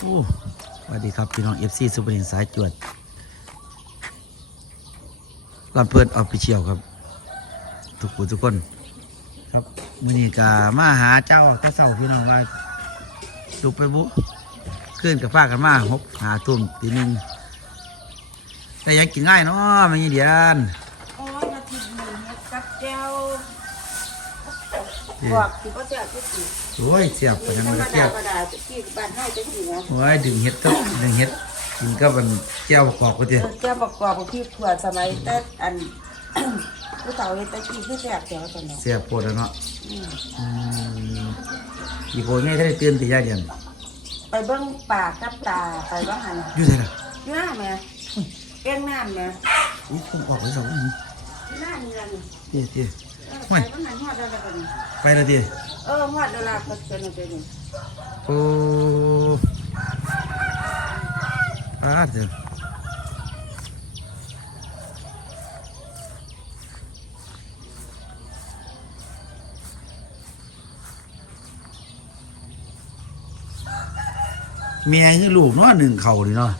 สวัสดีครับพี่น้องเอฟซีซูเปอร์เนสายจวดลำเพิดออฟฟิเชียลครับ ทุกผู้ทุกคน ครับมินีกามาหาเจ้าตาเศร้าพี่น้องว่าดูไปบุขึ้นกับฟ้ากันมาหกหาทุ่มตีหนึ่งแต่ยังกินง่ายเนาะไม่ยี่เดียน โอ้ยมาทิมหนึ่งเฮ็ดกับแก้ว เอ้ย บอกสิบ่แซ่บที่สิโอ้ยเสียบไปธรทางรมมันดาเสียบก็ได้ที่บ้านเฮาจังซี่นะโอ้ยดึงเห็ดก็ดึงเห็ดกินก็มันแก้วกรอบก็เดียวแก้วประกอบกับพี่ถั่วสมัยแต่อัน ผู้เฒ่าเฮ็ดแตะกี้คือแซ่บแถวตอนนั้นเสียบปวดแล้วเนาะอืมอืมอีโพง่ายถ้าได้เตือนตียาเดียนไปเบิ่งปากกับตาไปว่าหั่นอยู่ไหนล่ะอยู่หน้าแม่เก้งน้ำแม่อุ้ยผมออกไปสองอืมอยู่หน้านี่ล่ะนี่เตี้ยเตี้ ยเออไม่ไปว่าหั่นฮอดแล้วล่ะบัดนี้ไปแล้วเตี้ยเออฮอดแล้วล่ะก็เป็นจังซี่โอ้อาเดี๋ยวเมียคือลูกเนาะหนึ่งเข่านี่เนาะ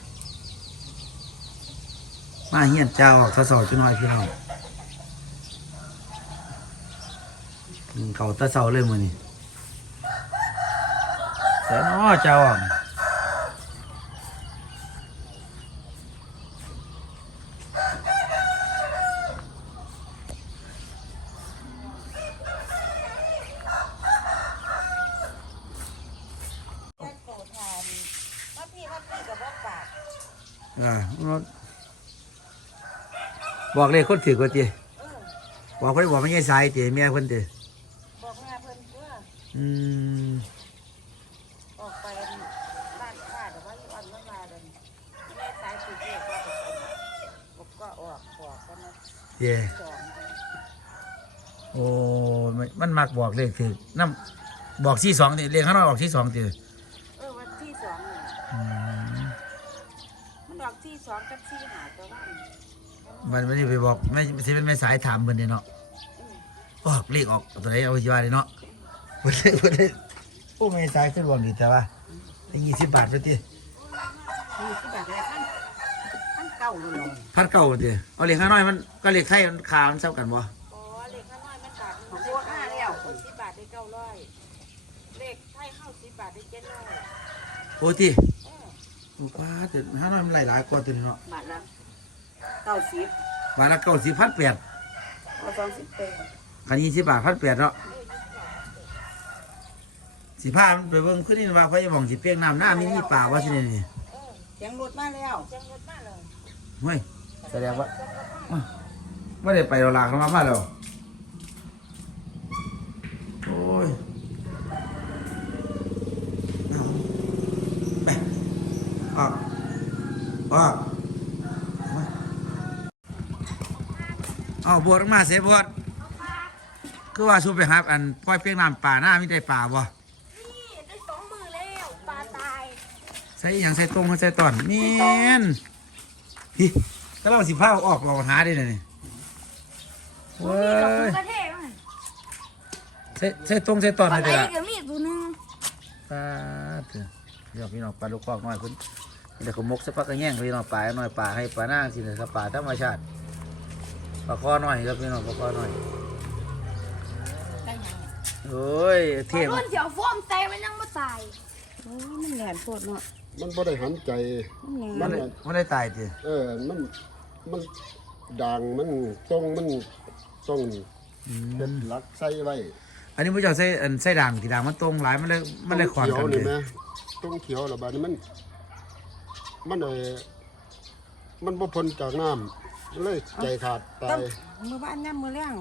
มาเฮียนเจ้าออกทดสอบจุน้อยพี่น้อง หนึ่งเขาตะเสาเลยมือนี่แต่เนาะเจ้าอะแค่โกทาบอ่าบอกเลยคนถือกว่าเจีเออบอกคนบอกไม่ใช่สายเจีแม่คนเจีบอกแม่เพิ่นว่า อืมออกไปบ้านข้าแต่ว่าอยู่อันนั้นมาเดินแม่สายสุดเรียกว่าผมก็ออกบอกกันนะเจีสองโอ้มันมันมักบอกเลขถือน้ำบอกที่สองเจีเรียกข้างนอกออกที่สองเจีเออวันที่สองนี่อืมมันออกที่สองกับที่หาตัวว่ามันไม่ได้ไปบอกไม่ที่เป็นแม่สายถามเพิ่นเด้เนาะออกเลขออกตัวไหนเอาไปว่าเลยเนาะ เพิ่นเลยเพิ่นเลยโอ้แม่สายขึ้นรวมดีแต่ว่าได้ยี่สิบบาทไปเจีมีที่แบบอะไรขั้นขั้นเก่าเลยพัดเก่าเจีเอาเลขข้างน้อยมันก็เลขไข่มันขาวมันเท่ากันบ่อ๋อเลขข้างน้อยมันบาทมันได้ห้าแล้วคนสิบบาทได้เก้าร้อยเลขไทยเข้าสิบบาทได้เจ็ดร้อยโอ้ทีเออโอ้ป้าแต่ห้าน้อยมันหลายหลายกว่าตัวนี้เนาะบาทละเก้าสิบบาทละเก้าสิบพันแปดเอาสองสิบแปดคันยี่สิบบาทพันแปดเนาะ สิพามันไปเบิ่งขึ้นนี่ว่าพระยาหมองสิเปียงน้ำหน้ามีนี่ป่าว่าสิเนี่ยนี่เออเสียงรถมาแล้วเสียงรถมาเลยเฮ้ยแสดงว่าอ้าวไม่ได้ไปเราลากเขามาบ้านเราโอ้ยเอาไปออกออกมาเอาบวชออกมาเสียบวชคือว่าสู้ไปหาอันปล่อยเปียงน้ำป่าหน้าไม่ได้ป่าบ่ นี่ได้สองมือแล้วปลาตาย ใส่อหย่างใส่ตรงใส่ตอนเมียนพี่ก็เราสิพาออกออกหาได้เลยนี่เว้มีกับยกระเทศมั้ยใส่ใส่ตรงใส่ตอนปลาให้ไหลได้ละกับมีดตัวหนึงปลาเถอะเดี๋ยวพี่น้องปลาลูกคอกน้อยคุณเดี๋ยวเขามกสักพักก็แย่งพี่น้องปลาหน่อยปลาให้ปลาหน้าสิเลยครับปลาธรรมชาติปลาคอหน่อยครับพี่น้องปลาคอหน่อยโอ้ยเทียมรุ่นเดี๋ยวฟอมแต่มันยังไม่ตายโอ้ยมันแหลมโคตรเนาะ มันบ่ได้หันใจ มันแหลมันมได้มันได้ตายจีเออ มัน มันด่างมันตรงมันต้องเป็นหลักใส่ไว้อันนี้พระเจ้าใส่อันใส่ด่างกี่ด่างมันตรงหลายมันเลยมันเลยขอนเขียกัวนเลนี่ยแม่ต้องเขียวแล้วบาดนี้มัน มันเออมันบ่พ้นจากน้ำเลยใจขาดตาตั้งยมือบ้านย่ำมือแรง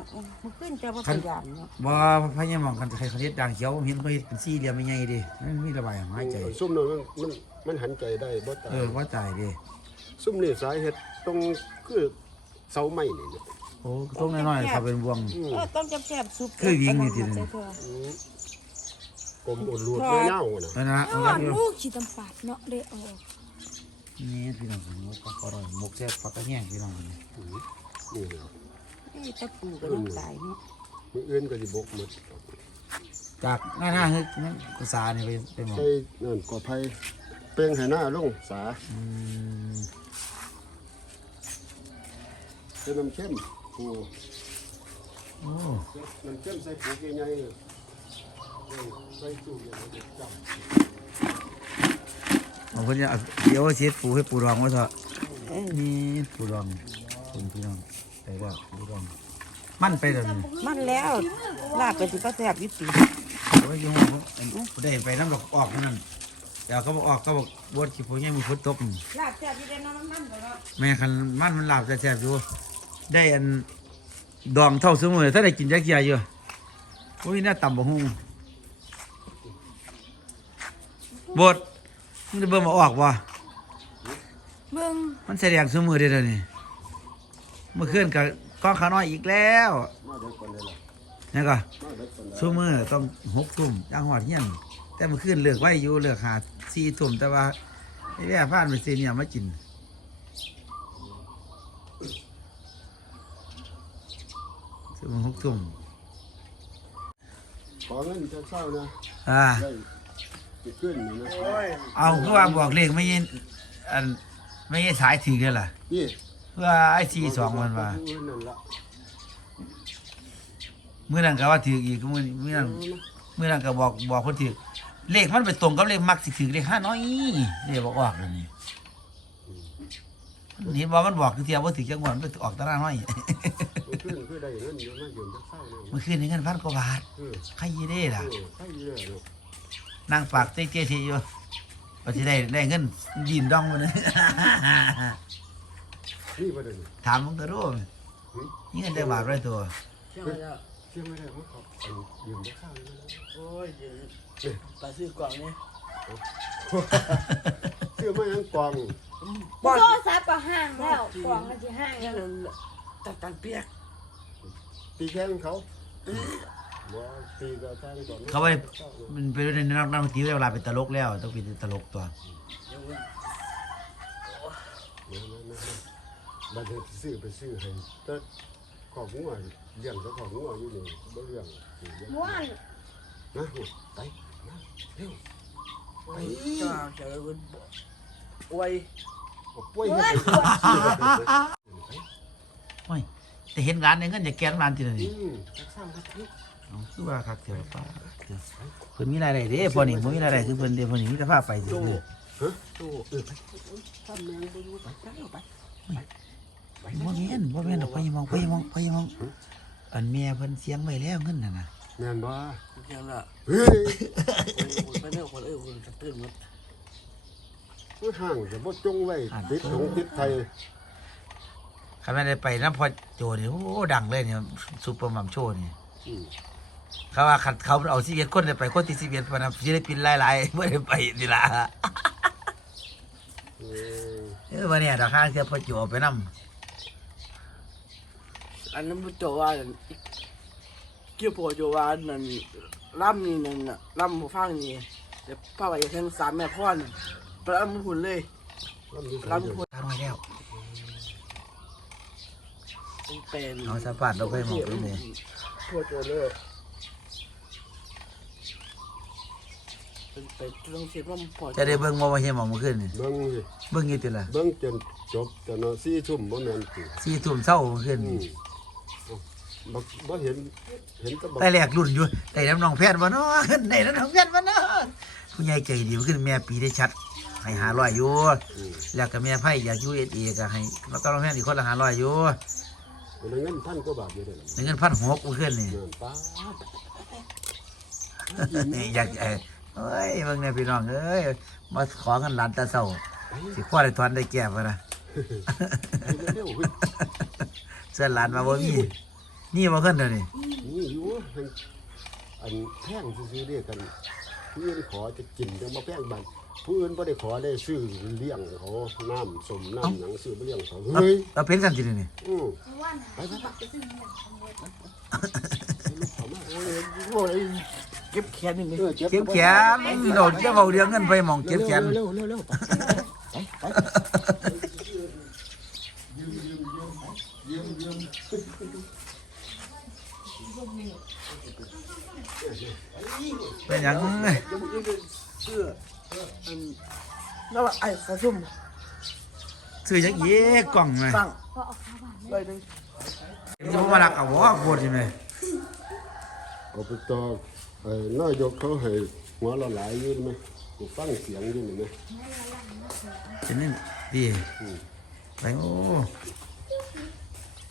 มือขึ้นแต่ว่าพยายามเนาะบ่พญามองกันใครเขาเฮ็ดด่างเขียวผมเห็นเขาเฮ็ดเป็นสี่เหลี่ยมใหญ่ๆดิมันมีระบายหายใจ ซุ่มนั้นมันมัน มันหันใจได้บ่ตายเออว่าตายดิซุ่มนี่สาเหตุตรงคือเสาไม้นี่นะโอ้ตรงน้อยๆครับเป็นวง อืมเออต้องจับแคบซุปคือวิ่งนี่ทีนึงใส่ถั่วอืมกลมอุดรูดเงาๆน่ะนั่นนะอ๋มันอก็อยู่ลูกขีดตำปาดเนาะเลยออกนี่พี่น้องผมมกก็อร่อยมกแซ่บฟักกระแยงพี่น้องนี่นี่แหละไอ้ตะปูก็ต้องตายเนาะมืออื่นก็สิบกหมดจากหน้าหน้าเฮ้ยนั่นภาษานี่ไปไปหมดใส่นั่นกอไผ่ ปลงให้หน้าลงสาอืมเป็นน้ำเข้มปูโอ้น้ำเข้มใส่ปูใหญ่ๆเออใส่ตู้ใหญ่ๆจับเอาคนจะเอาเดี๋ยวเช็ดปูให้ปูรองไว้เถอะนี่ปูรองคุณพี่น้องไปแล้วปูรองมันไปแล้วนี่มันแล้วลาบเป็นสิป้าแซ่บยี่สิบโอ้ยยังบ่ได้ไปน้ำดอกออกนั่น เดี๋ยวเขาบอกออกเขาบอกบดขี้ปูยังมีฝนตกนี่ลาบแซ่บยี่เดนน้องมันบ่เนาะแม่คันมันมันหลับแซ่บๆอยู่ ได้อันดองเท่าสมือถ้าได้กินจักเกียอยู่โอ้ยน่าต่ำบ่ฮู้บดมันจะเบิ่งมาออกบ่เบิ่งมันแสดงสมือเด้อเดี๋ยวนี้เมื่อคืนกับกล้องขาน้อยอีกแล้วมาเด็กก่อนเลยล่ะนี่ก็มาเด็กก่อนเลยสมือต้องหกทุ่มย่างหอดเฮียน แต่เมื่อคืนเลิกไว้อยู่เลิกหาสี่ทุ่มแต่ว่าไอ้แม่พานไปซื้อเนี่ยมากินซื้อมาหกทุ่มขอเงินจะเศร้านะอ่าได้จะขึ้นนี่นะเอาคือว่าบอกเลขไม่ยินอันไม่ยินสายถือกันล่ะนี่เพื่อไอ้ทีสองมันว่าผู้นั่นละเมื่อนั้นก็ว่าถืออีกมื่อเมื่อนั้นเมื่อนั้นก็บอกบอกคนถือ เลขมันไปตรงกับเลขมักสิถือเลขห้าน้อยเลขบอกออกเลยนี่นี่บอกมันบอกคือเทียบว่าถือจังหวัดมันไปออกตารางน้อยมันขึ้นคือได้เงินอยู่นั่นอยู่จะเศร้าเนี่ยเมื่อคืนนี้เงินพันกว่าบาทเออใครยีได้ล่ะเออใช่เลยเนาะนั่งปากเจ๊เจ๊เจ๊อยู่ว่าที่ได้ได้เงินยินดองมันเลยนี่ประเด็น ถามมึงก็รู้นี่เงินได้บาทไรตัว เชื่อไหมล่ะ เชื่อไม่ได้ว่าเขาเอายืมจะเศร้าเลยนะโอ้ยเดี๋ยวไปซื้อกล่องนี่เชื่อไม่ยังกองโทรศัพท์ก็ห่างแล้วกล่องมันสิห่างแค่นั้นตัดตันเปียกตีแข้งเขาบ่ตีกับแข้งก่อนเขาไปมันไปในนักนักดนตรีเวลาเป็นตลกแล้วต้องเป็นตลกตัวเดี๋ยวเว้ยบัดนี้ซื้อไปซื้อให้แต่ ของงัวเลี้ยงแต่ของงัวอยู่นี่บ่เลี้ยงสิเลี้ยงม่วนนะไปนะเร็วโอ้ยจ้าเจอคนโอ้ยเอาป่วยเมื่ให้อนปวดโอ้ยแต่เห็นร้านในเงินจะแกนร้านทีละอืนี่มสร้างครับนี่เอาคือว่าครับเดี๋ยวป้าเพิ่นมีรายได้เด้พอนี่บ่มีรายได้คือเพิ่นเด้พอนี่มีแต่พาไปซื่อฮะโตเออไปทำแมงบ่อยู่ไปไปเอาไปๆ บ่แม่นบ่แม่นดอกไปมองไปมองไปมองอันเมียเพิ่นเสียงไว้แล้วเงินน่ะนะแม่นบ่เชื่อละเฮ้ยคนไปเนี่ยคนเอ้ยคนจะตื่นหมดมันห่างจะบ่จงไว้ติดหลงติดไทยคันแม่นได้ไปนำพอโจนี่โอ้ดังเลยเนี่ยซุปเปอร์มัมโชว์นี่อืมเขาว่าคันเขาเอา11คนได้ไปคนที่11ปานนั้นศิลปินหลายๆบ่ได้ไปนี่ล่ะเออเออวันนี้ดอกห้างเสียพอโจเอาไปนำ อันนั้นมันโจว่าเกี่ยวโปโจว่านั่นล่ำนี่นั่นน่ะล่ำหูฟังนี่เดี๋ยวป้าไปจะแทงสามแม่พ่อนปล่ำหุ่นเลยลำนี้ล่ำหุ่นทางไว้แล้วเป็นเอาสะพานเราไปหมองไปเลยพวกโจเลยเป็นไปต้องเช็คว่ามันพอจะได้เบิ่งบ่ว่าเฮียหมองมื่อคืนนี่เบิ่งเบิ่งยู่ติละเบิ่งจนจบแต่เนาะ4ทุ่มบ่แม่นสี่ทุ่มเช้ามื่อคืนอืนี่ มบ่บ่เห็นเห็นแต่บ่แต่แรกรุ่นอยู่ได้น้ำน้องแพทย์บ่เนาะได้น้ำน้องแพทย์บ่เนาะผู้ใหญ่ใจดีขึ้นแม่ปีได้ชัด ให้หาร้อยอยู่ อืมแล้วก็แม่ไผ่อยากอยู่เอเอก็ให้แล้วก็น้องแพทย์อีกคนละหาร้อยอยู่มันได้เงินพันกว่าบาทอยู่เด้อได้เงินพันหกเมื่อคืนนี่ เงินป้าดนี่อยากเอ้ยเอ้ยเบิ่งเนี่ยพี่น้องเอ้ยมาขอเงินหลานตาเศร้าสิคว้าได้ทอนได้แก่บ่นะเร็วๆเว้ยเสื้อหลานมาบ่มี นี่บ่ขึ้นเด้อนี่นี่อยู่ให้อันแพงซื้อๆเรียกกันผู้อื่นขอจะกินจังบ่แพงบันผู้อื่นบ่ได้ขอได้ซื้อเลี้ยงเขาน้ำสมน้ำหยังซื้อบ่เลี้ยงเขาเราเฮ้ยเราเป็นกันจริงนี่อือม่วนไปไปไปลูกเขามาโอ้ยโอ้ยเก็บแขนนี่เออเจ็บเก็บแขนโดดจะเอาเรื่องเงินไปหมองเก็บแขนเร็วๆเร็วๆไปไปยืมยืมยืมยืมยืม เป็นหยังเดี๋ยวผมจะเสื้ออันแล้วว่าไอ้กระซุ่มซื้อจักเย่กล่องไหมตั้งพอออกเข้าบ้านเลยหนึงจะมาลักเอาวะโคตรใช่ไหมอบตเอ่อนายกเขาให้หัวละหลายอยืนไหมกูฟังเสียงอยืนไหมจะนี่ดีไปโอ้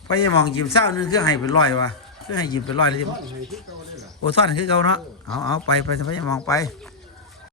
ไปยังมองยิ้มเศร้านึงคือให้เป็นร้อยวะ คือให้ยิ้มเป็นร้อยเลยให้คือเก่าได้ล่ะโอ้ซ่อนคือเก่าเนาะเอาเอาไปไปไปยังมองไปเ